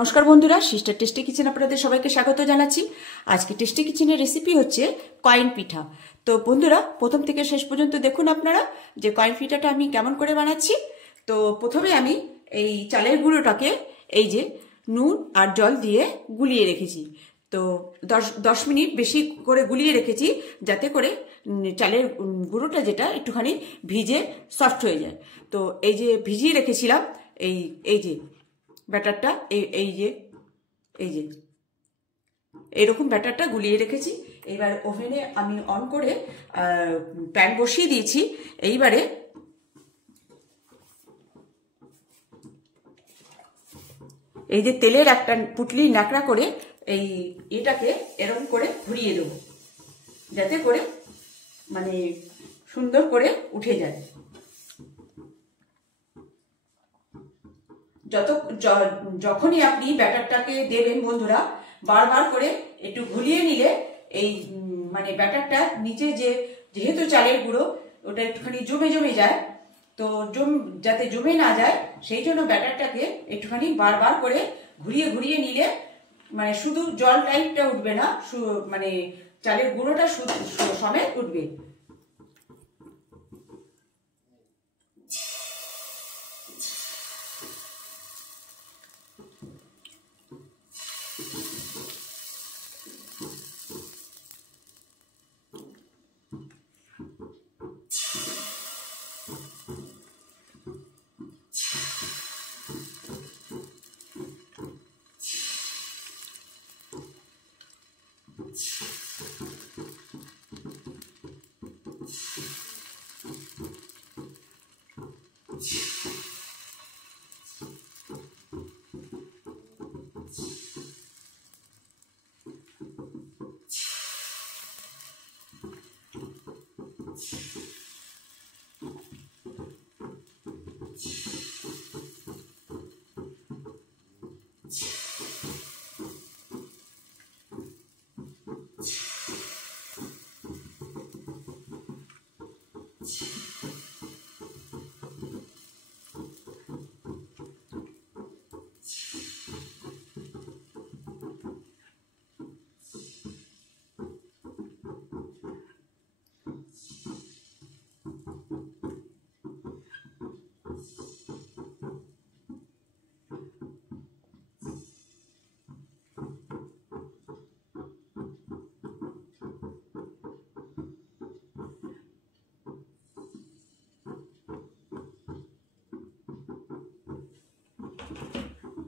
নমস্কার বন্ধুরা, sister tasty kitchen আপনাদের সবাইকে স্বাগত জানাচ্ছি। আজকে টেস্টি কিচেনের রেসিপি হচ্ছে কয়েন পিঠা। তো বন্ধুরা, প্রথম থেকে শেষ পর্যন্ত দেখুন আপনারা যে কয়েন পিঠাটা আমি কেমন করে বানাচ্ছি। তো প্রথমে আমি এই চালের গুঁড়োটাকে এই যে নুন আর জল দিয়ে গুলিয়ে রেখেছি। তো 10 মিনিট বেশি করে গুলিয়ে রেখেছি, যাতে করে চালের গুঁড়োটা যেটা একটুখানি ভিজে সফট হয়ে যায়। তো এই যে ভিজিয়ে রেখেছিলাম এই যে ব্যাটারটা, এই যে এইরকম ব্যাটারটা গুলিয়ে রেখেছি। এইবার ওভেনে আমি অন করে প্যান বসিয়ে দিয়েছি। এইবারে এই যে তেলের একটা পুটলি ন্যাকড়া করে এই এটাকে এরকম করে ঘুরিয়ে দেবো, যাতে করে মানে সুন্দর করে উঠে যায়। যখনই আপনি ব্যাটারটাকে দেবেন বন্ধুরা, বারবার করে একটু ঘুরিয়ে নিলে এই মানে ব্যাটারটা নিচে যেহেতু চালের গুঁড়ো ওটা একটুখানি জমে জমে যায়। তো যাতে জমে না যায় সেই জন্য ব্যাটারটাকে একটুখানি বারবার করে ঘুরিয়ে ঘুরিয়ে নিলে মানে শুধু জল টাইপটা উঠবে না, মানে চালের গুঁড়োটা সমেত উঠবে।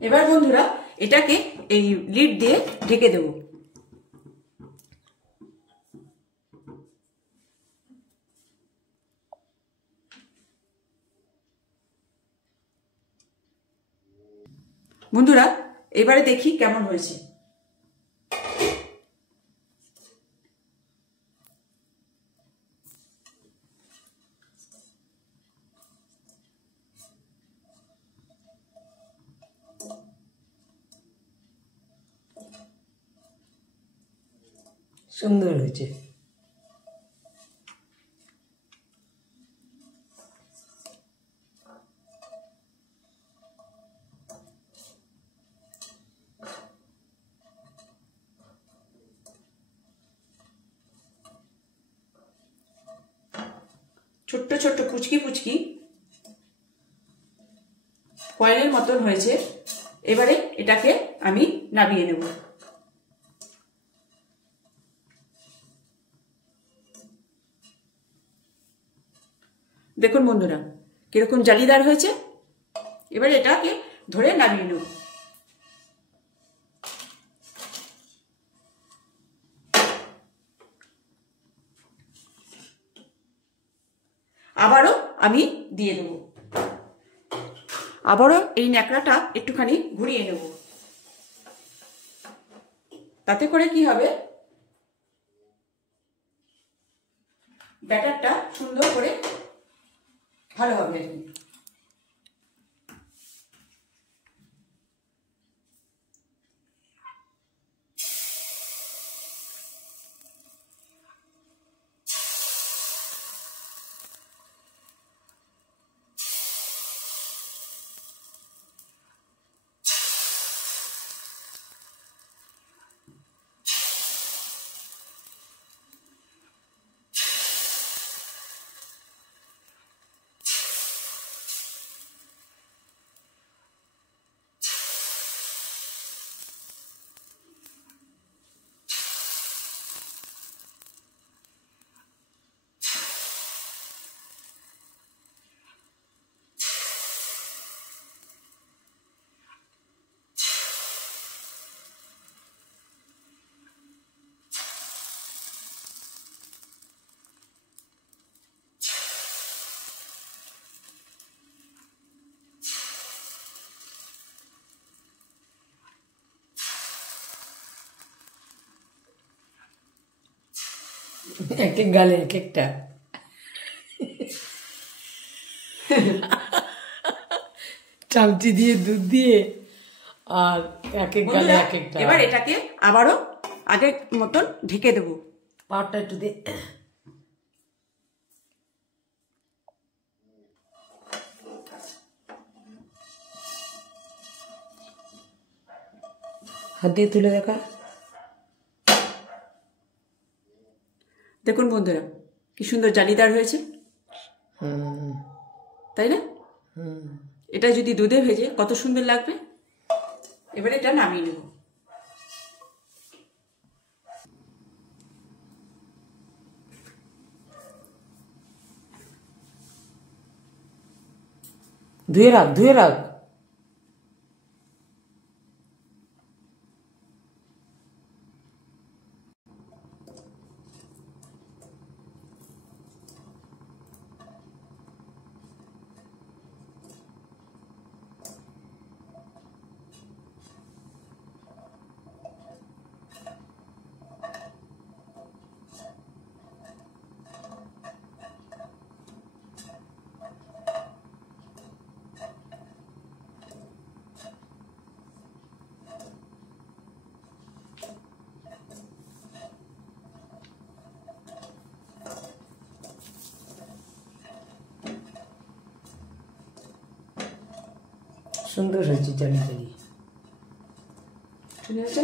এবার বন্ধুরা এটাকে এই লিড দিয়ে ঢেকে দেব। বন্ধুরা এবারে দেখি কেমন হয়েছে। সুন্দর হয়েছে। ছোট্ট ছোট্ট পুচকি পুচকি কয়েনের মতন হয়েছে। এবারে এটাকে আমি নামিয়ে নেব। দেখুন বন্ধুরা কিরকম জালিদার হয়েছে। এবারে এটাকে ধরে নামিয়ে নেব। আবারও আমি দিয়ে দেব। আবারও এই ন্যাকড়াটা একটুখানি ঘুরিয়ে নেব, তাতে করে কি হবে, ব্যাটারটা সুন্দর করে ভালো হবে। এক এক গালে এক একটা চামচি দিয়ে দুধ দিয়ে আর এক এক গালে এক একটা। এবার এটাকে আবারও আগের মতন ঢেকে দেবো। পাউডারটা একটু দিয়ে হাত দিয়ে তুলে দেখা। দেখুন বন্ধুরা কি সুন্দর জালিদার হয়েছে, তাই না? এটা যদি দুধে ভেজে কত সুন্দর লাগবে। এবারে এটা নামিয়ে নেব। ধুয়ে রাখ ধুয়ে রাখ। সুন্দর হয়েছে জালি জালি। শুনে হয়েছে?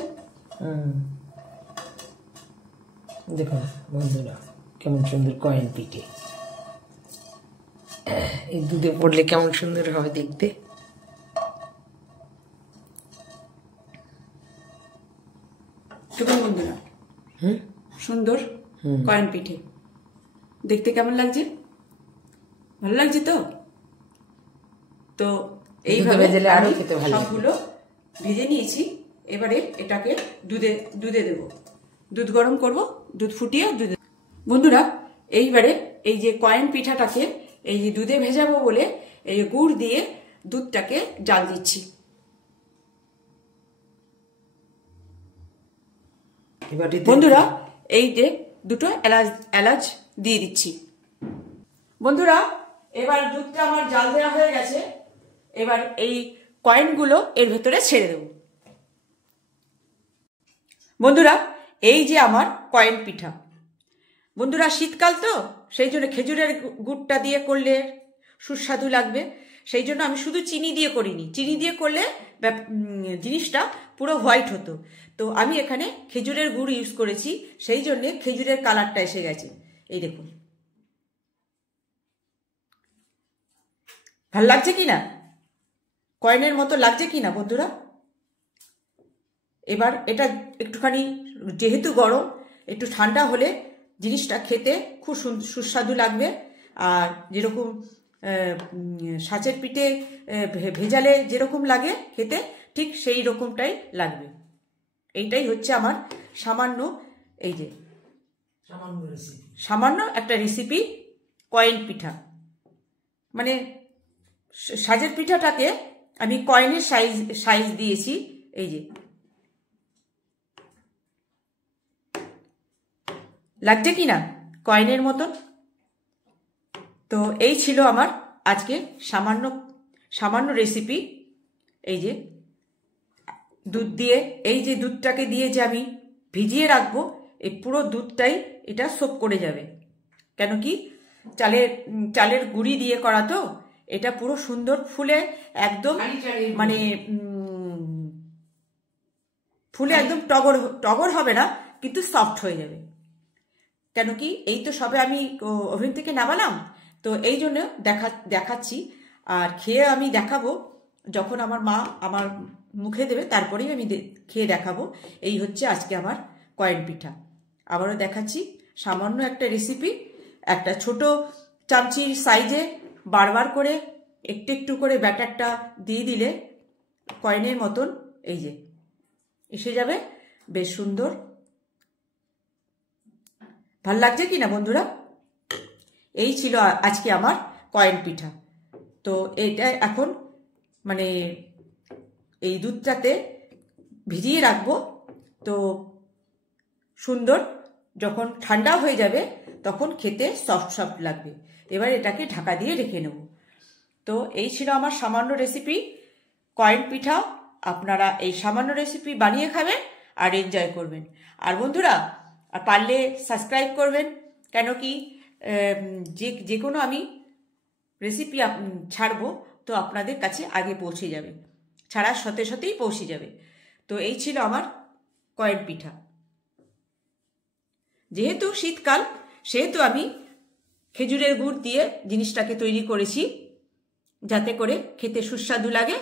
দেখুন বন্ধুরা কেমন সুন্দর কয়েন পিঠে। এই দুধে পড়লে কেমন সুন্দর হবে দেখতে। দেখুন বন্ধুরা সুন্দর কয়েন পিঠে দেখতে কেমন লাগছে? ভালো লাগছে তো? তো এইভাবে আরো খেতে ভালো লাগবে। সবগুলো ভেজে নিয়েছি। এবারে এটাকে দুধে দেব। দুধ গরম করব, দুধ ফুটিয়ে দুধে। বন্ধুরা এইবারে এই যে কয়েন পিঠাটাকে এই যে দুধে ভেজাবো বলে এই গুড় দিয়ে দুধটাকে জাল দিচ্ছি। বন্ধুরা এই যে দুটো এলাচ দিয়ে দিচ্ছি। বন্ধুরা এবার দুধটা আমার জাল দেওয়া হয়ে গেছে। এবার এই কয়েনগুলো এর ভেতরে ছেড়ে দেব। বন্ধুরা এই যে আমার কয়েন পিঠা। বন্ধুরা শীতকাল তো সেই জন্য খেজুরের গুড়টা দিয়ে করলে সুস্বাদু লাগবে। সেই জন্য আমি শুধু চিনি দিয়ে করিনি। চিনি দিয়ে করলে জিনিসটা পুরো হোয়াইট হতো। তো আমি এখানে খেজুরের গুড় ইউজ করেছি, সেই জন্যে খেজুরের কালারটা এসে গেছে। এই দেখুন, ভাল লাগছে কি না? কয়েনের মতো লাগছে কি না বন্ধুরা? এবার এটা একটুখানি যেহেতু গরম, একটু ঠান্ডা হলে জিনিসটা খেতে খুব সুস্বাদু লাগবে। আর যেরকম সাঁচের পিঠে ভেজালে যেরকম লাগে খেতে, ঠিক সেই রকমটাই লাগবে। এইটাই হচ্ছে আমার সামান্য এই যে সামান্য একটা রেসিপি কয়েন পিঠা। মানে সাজের পিঠাটাকে আমি কয়েনের সাইজ দিয়েছি। এই যে লাগছে কি না কয়েনের মতন? তো এই ছিল আমার আজকে সামান্য রেসিপি। এই যে দুধ দিয়ে, এই যে দুধটাকে দিয়ে যে আমি ভিজিয়ে রাখবো, এই পুরো দুধটাই এটা সোপ করে যাবে। কেন কি চালের গুঁড়ি দিয়ে করা তো, এটা পুরো সুন্দর ফুলে একদম মানে ফুলে একদম টগর হবে না, কিন্তু সফট হয়ে যাবে। কেন কি এই তো সবে আমি ওভেন থেকে নামালাম, তো এই জন্য দেখাচ্ছি। আর খেয়ে আমি দেখাবো যখন আমার মা আমার মুখে দেবে, তারপরেই আমি খেয়ে দেখাবো। এই হচ্ছে আজকে আমার কয়েন পিঠা। আবারও দেখাচ্ছি, সামান্য একটা রেসিপি। একটা ছোট চামচির সাইজে বারবার করে একটু একটু করে ব্যাটারটা দিয়ে দিলে কয়েনের মতন এই যে এসে যাবে, বেশ সুন্দর। ভাল লাগছে কি না বন্ধুরা? এই ছিল আজকে আমার কয়েন পিঠা। তো এটা এখন মানে এই দুধটাতে ভিজিয়ে রাখবো, তো সুন্দর যখন ঠান্ডা হয়ে যাবে তখন খেতে সফট সফট লাগবে। এবার এটাকে ঢাকা দিয়ে রেখে নেব। তো এই ছিল আমার সামান্য রেসিপি কয়েন পিঠা। আপনারা এই সামান্য রেসিপি বানিয়ে খাবেন আর এনজয় করবেন। আর বন্ধুরা পারলে সাবস্ক্রাইব করবেন, কেন কি যে কোনো আমি রেসিপি ছাড়বো তো আপনাদের কাছে আগে পৌঁছে যাবে, ছাড়ার সাথে সাথেই পৌঁছে যাবে। তো এই ছিল আমার কয়েন পিঠা। যেহেতু শীতকাল সেহেতু আমি খেজুরের গুড় দিয়ে জিনিসটাকে তৈরি করেছি, যাতে করে খেতে সুস্বাদু লাগে।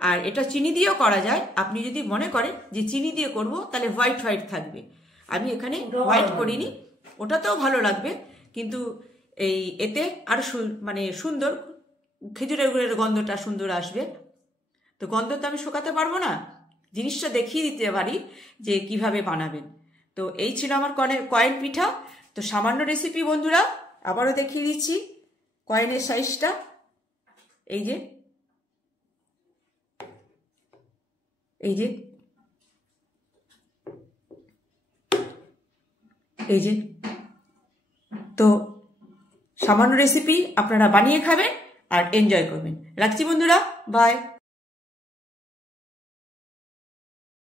আর এটা চিনি দিয়েও করা যায়। আপনি যদি মনে করেন যে চিনি দিয়ে করব তাহলে হোয়াইট হোয়াইট থাকবে, আমি এখানে হোয়াইট করিনি, ওটাতেও ভালো লাগবে। কিন্তু এই এতে আরো মানে সুন্দর খেজুরের গুড়ের গন্ধটা সুন্দর আসবে। তো গন্ধ তো আমি শুকাতে পারবো না, জিনিসটা দেখিয়ে দিতে পারি যে কিভাবে বানাবেন। তো এই ছিল আমার কয়েন পিঠা। তো সামান্য রেসিপি বন্ধুরা, আবারও দেখিয়ে দিচ্ছি কয়েনের সাইজটা। এই যে এই যে এই যে তো সামান্য রেসিপি আপনারা বানিয়ে খাবেন আর এনজয় করবেন। রাখছি বন্ধুরা, বাই।